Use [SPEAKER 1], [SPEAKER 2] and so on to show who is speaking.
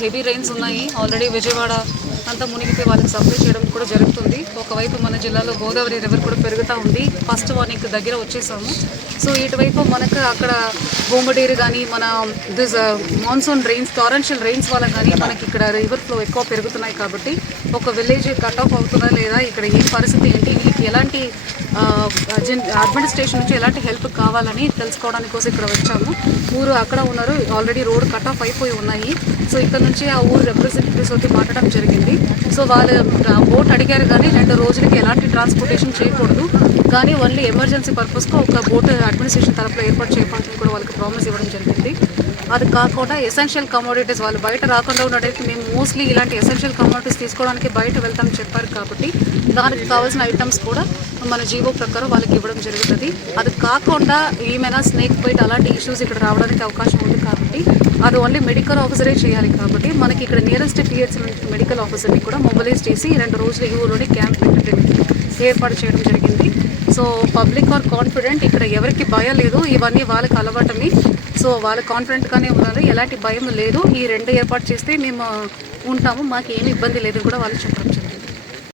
[SPEAKER 1] Heavy rains ఉన్నాయి. Already Vijayawada అంతా మునిగిపోయి వాళ్ళకి సప్లై చేయడం కూడా జరుగుతుంది. ఒకవైపు మన జిల్లాలో గోదావరి రివర్ కూడా పెరుగుతూ ఉంది. ఫస్ట్ వార్నింగ్ దగ్గర వచ్చేసాము. సో ఇటువైపు మనకు అక్కడ గోమడేరు కానీ మన this monsoon rains torrential rains వల్ల కానీ మనకి ఇక్కడ రివర్ ఫ్లో ఎక్కువ పెరుగుతున్నాయి కాబట్టి ఒక విలేజ్ కట్ ఆఫ్ అవుతుందా లేదా ఇక్కడ ఏ పరిస్థితి ఏంటి వీళ్ళకి ఎలాంటి అడ్మినిస్ట్రేషన్ నుంచి ఎలాంటి హెల్ప్ కావాలని తెలుసుకోవడానికి కోసం ఇక్కడ వచ్చాము. ఊరు అక్కడ ఉన్నారు. ఆల్రెడీ రోడ్ కట్ ఆఫ్ అయిపోయి ఉన్నాయి. సో ఇక్కడ నుంచి ఆ ఊరు రిప్రజెంటేటివ్స్ తోటి మాట్లాడడం జరిగింది. సో వాళ్ళు బోట్ అడిగారు కానీ రెండు రోజులకి ఎలాంటి ట్రాన్స్పోర్టేషన్ చేయకూడదు. కానీ ఓన్లీ ఎమర్జెన్సీ పర్పస్కు ఒక బోట్ అడ్మినిస్ట్రేషన్ తరఫులో ఏర్పాటు చేయడానికి కూడా వాళ్ళకి ప్రామిస్ ఇవ్వడం జరిగింది. అది కాకుండా ఎసెన్షియల్ కమోడిటీస్ వాళ్ళు బయట రాకుండా ఉండడానికి మేము మోస్ట్లీ ఇలాంటి ఎసెన్షియల్ కమోడిటీస్ తీసుకోవడానికి బయట వెళ్తామని చెప్పారు కాబట్టి దానికి కావాల్సిన ఐటమ్స్ కూడా మన జీవో ప్రకారం వాళ్ళకి ఇవ్వడం జరుగుతుంది. అది కాకుండా ఏమైనా స్నేక్ బైట్ అలాంటి ఇష్యూస్ ఇక్కడ రావడానికి అవకాశం ఉంది కాబట్టి అది ఓన్లీ మెడికల్ ఆఫీసరే చేయాలి కాబట్టి మనకి ఇక్కడ నియరెస్ట్ టీఎస్ మెడికల్ ఆఫీసర్ని కూడా మొబిలైజ్ చేసి రెండు రోజులు ఈ ఊరిలోనే క్యాంప్ పెట్టడానికి ఏర్పాటు చేయడం జరిగింది. సో పబ్లిక్ ఆర్ కాన్ఫిడెంట్ ఇక్కడ ఎవరికి భయం లేదు ఇవన్నీ వాళ్ళకి అలవాటమి. సో వాళ్ళు కాన్ఫిడెంట్గానే ఉన్నారు ఎలాంటి భయం లేదు. ఈ రెండు ఏర్పాటు చేస్తే మేము ఉంటాము మాకు ఏమి ఇబ్బంది లేదు కూడా వాళ్ళు చెప్పడం